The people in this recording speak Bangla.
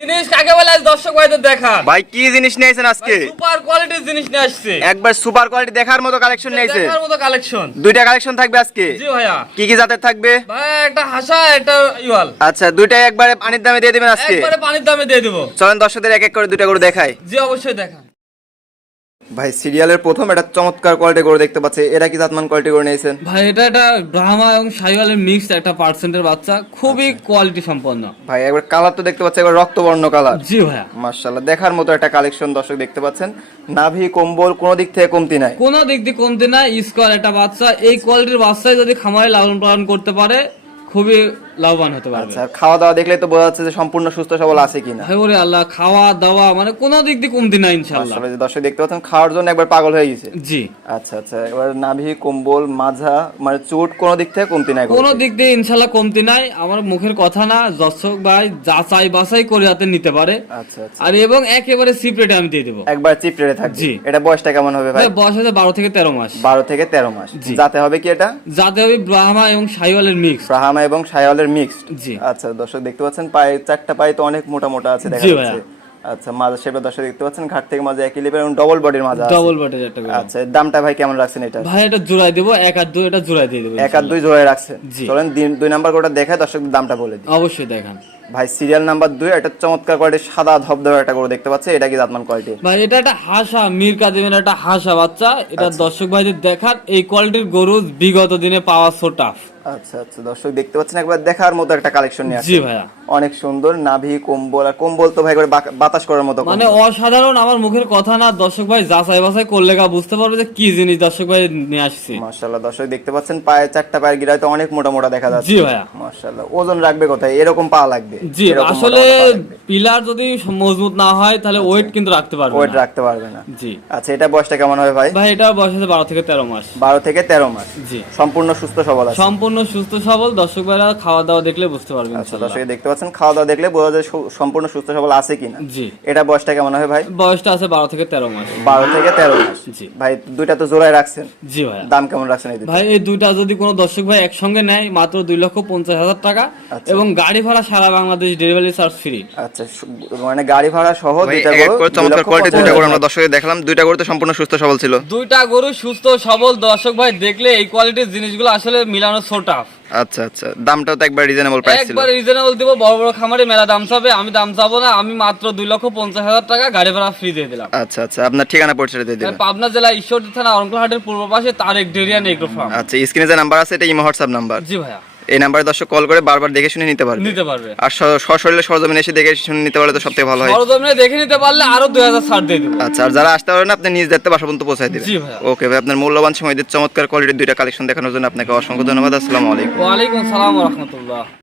জিনিস কাকে বলে আজ দর্শক ভাইদের দেখা। ভাই কি জিনিস নিয়েছেন আজকে? সুপার কোয়ালিটির জিনিস নিয়ে আসছে। একবার সুপার কোয়ালিটি দেখার মতো কালেকশন নিয়েছে। দেখার মতো কালেকশন। দুইটা কালেকশন থাকবে আজকে। জি ভাইয়া। কি কি জাতের থাকবে? ভাই একটা হাসা একটা ইওয়াল। আচ্ছা দুইটাই একবারে পানির দামে দিয়ে দিবেন আজকে? একবারে পানির দামে দিয়ে দেব। চলেন দর্শকদের এক এক করে দুইটা করে দেখাই। জি অবশ্যই দেখা। ভাই সিরিয়ালের প্রথম একটা চমৎকার কোয়ালিটি করে দেখতে পাচ্ছি। এরা কি জাতমান কোয়ালিটি করে নিয়েছেন? ভাই এটা একটা ব্রাহ্মা এবং শাহিওয়ালের মিক্স একটা পার্সেন্টের বাচ্চা, খুবই কোয়ালিটি সম্পন্ন। ভাই একবার কালার তো দেখতে পাচ্ছি, একবার রক্তবর্ণ কালার। জি ভাইয়া। মাশাআল্লাহ দেখার মতো একটা কালেকশন দর্শক দেখতে পাচ্ছেন। নাভি কম্বল কোনো দিক থেকে কমতি নাই। কোনো দিক দিয়ে কমতে নাই, স্কোয়ার একটা বাচ্চা। এই কোয়ালিটির বাচ্চায় যদি খামারে লালন পালন করতে পারে খুবই লাভবান হতে পারবে। আচ্ছা খাওয়া দাওয়া দেখলে তো বোঝা যাচ্ছে যে সম্পূর্ণ সুস্থ সবল আছে কিনা। ভাই ওরে আল্লাহ, খাওয়া দাওয়া মানে কোনো দিক দিয়ে কমতি নাই ইনশাআল্লাহ। মাশাআল্লাহ দর্শক দেখতে পাচ্ছেন খাওয়ার জন্য একবার পাগল হয়ে গেছে। জি আচ্ছা আচ্ছা এবার নাভি কম্বল মাজা মানে চোট কোনো দিক থেকে কমতি নাই। কোনো দিক দিয়ে ইনশাআল্লাহ কমতি নাই। আমার মুখের কথা না, দর্শক ভাই যাচাই বাছাই করে হাতে নিতে পারে। আচ্ছা আচ্ছা আর এবং একেবারে সিপ্রেটে আমি দিয়ে দেবো। একবার চিপ রেটে থাকবে। জি। এটা বয়সটা কেমন হবে ভাই? বয়স আছে 12 থেকে 13 মাস। 12 থেকে 13 মাস। জি। যাতে হবে কি এটা? যাতে হবে ব্রাহ্মা এবং শাহিওয়ালের মিক্স। ব্রাহ্মা এবং শাহিওয়ালের মিক্সড। জি। আচ্ছা দর্শক দেখতে পাচ্ছেন পায়ে চারটা পায়ে তো অনেক মোটা মোটা আছে দেখা জি যাচ্ছে। আচ্ছা মাজা শেপে দর্শক দেখতে পাচ্ছেন ঘাট থেকে মাজা একই লেভেল এবং ডবল বডির মাজা আছে। ডবল বটের একটা করে। আচ্ছা দামটা ভাই কেমন রাখছেন এটা? ভাই এটা জোড়াই দেবো, 1 আর 2 এটা জোড়াই দিয়ে দেবো। 1 আর 2 জোড়ায় রাখছেন। জি। চলেন 2 নাম্বার কোটা দেখায় দর্শকদের দামটা বলে দিই। অবশ্যই দেখান। ভাই সিরিয়াল নাম্বার 2 এটা চমৎকার কোয়ালিটির সাদা ধবধবে একটা করে দেখতে পাচ্ছি। এটা কি জাতমান কোয়ালিটি? ভাই এটা একটা হাসা, মীর কাদিমের একটা হাসা বাচ্চা। এটা দর্শক ভাইদের দেখার, এই কোয়ালিটির গরু বিগত দিনে পাওয়া সো টাফ। আচ্ছা আচ্ছা দর্শক দেখতে পাচ্ছেন একবার দেখার মতো একটা কালেকশন নিয়ে আসছে। জি ভাইয়া। অনেক সুন্দর নাভি কম্বল, আর কম্বল তো ভাই করে বাতাস করার মতো মানে অসাধারণ। আমার মুখের কথা না, দর্শক ভাই যাচাই বাছাই করলে বুঝতে পারবে যে কি জিনিস দর্শক ভাই নিয়ে আসছে। মাশাআল্লাহ দর্শক দেখতে পাচ্ছেন পায়ে চারটা পায়ের গিরায় তো অনেক মোটা মোটা দেখা যাচ্ছে। জি ভাইয়া। মাশাআল্লাহ ওজন রাখবে কোথায়? এরকম পা লাগবে। জি আসলে পিলার যদি মজবুত না হয় তাহলে ওয়েট কিন্তু রাখতে পারবে না। ওয়েট রাখতে পারবে না। জি। আচ্ছা এটা বয়সটা কেমন হবে ভাই? ভাই এটা বয়স আছে 12 থেকে 13 মাস। 12 থেকে 13 মাস। জি। সম্পূর্ণ সুস্থ সবল আছে। সম্পূর্ণ সুস্থ সবল। দর্শক ভাইরা খাওয়া দাওয়া দেখলে বুঝতে পারবেন আচ্ছা ইনশাআল্লাহ। দর্শক দেখতে পাচ্ছেন খাওয়া দাওয়া দেখলে বোঝা যায় সম্পূর্ণ সুস্থ সবল আছে কিনা। জি। এটা বয়সটা কেমন হবে ভাই? বয়সটা আছে 12 থেকে 13 মাস। 12 থেকে 13 মাস। জি। ভাই দুইটা তো জোড়ায় রাখছেন। জি ভাইয়া। দাম কেমন রাখছেন এই দুটো? ভাই এই দুইটা যদি কোনো দর্শক ভাই একসঙ্গে নেয় মাত্র 2,50,000 টাকা। আচ্ছা। এবং গাড়ি ভাড়া সারা বাংলাদেশ ডেলিভারি চার্জ ফ্রি। আচ্ছা মানে গাড়ি ভাড়া সহ দুইটা এক এক করে চমৎকার কোয়ালিটি দুইটা করে আমরা দর্শকদের দেখালাম। দুইটা করে তো সম্পূর্ণ সুস্থ সবল ছিল। দুইটা গরু সুস্থ সবল। দর্শক ভাই দেখলে এই কোয়ালিটির জিনিসগুলো আসলে মিলানো সো টাফ। আচ্ছা আচ্ছা দামটাও তো একবার রিজনেবল প্রাইস ছিল। একবার রিজনেবল দিব। বড় বড় খামারে মেলা দাম চাবে, আমি দাম চাবো না। আমি মাত্র 2,50,000 টাকা গাড়ি ভাড়া ফ্রি দিয়ে দিলাম। আচ্ছা আচ্ছা আপনার ঠিকানা পরিচয় দিয়ে দিবেন। পাবনা জেলা ঈশ্বরদী থানা অরঙ্কুলহাটের পূর্ব পাশে তারেক ডেরিয়ান এগ্রো ফার্ম। আচ্ছা স্ক্রিনে যে নাম্বার আছে এটা ইমো হোয়াটসঅ্যাপ নাম্বার। জি ভাইয়া। এই নাম্বারে দর্শক কল করে বারবার দেখে শুনে নিতে পারবে। আর সশরীরে সরজমিনে এসে দেখে শুনে নিতে পারলে তো সবথেকে ভালো হয়। সরজমিনে দেখে নিতে পারলে আরো 2,000 ছাড় দিয়ে দেব। আচ্ছা আর যারা আসতে পারবেন না আপনি নিজ দায়িত্বে বাসা পর্যন্ত পৌঁছায় দিবেন। জি ভাইয়া। ওকে ভাই আপনার মূল্যবান সময় দিয়ে চমৎকার কোয়ালিটির দুইটা কালেকশন দেখানোর জন্য আপনাকে অসংখ্য ধন্যবাদ। আসসালামু আলাইকুম। ওয়া আলাইকুম আসসালাম ওয়া রাহমাতুল্লাহ।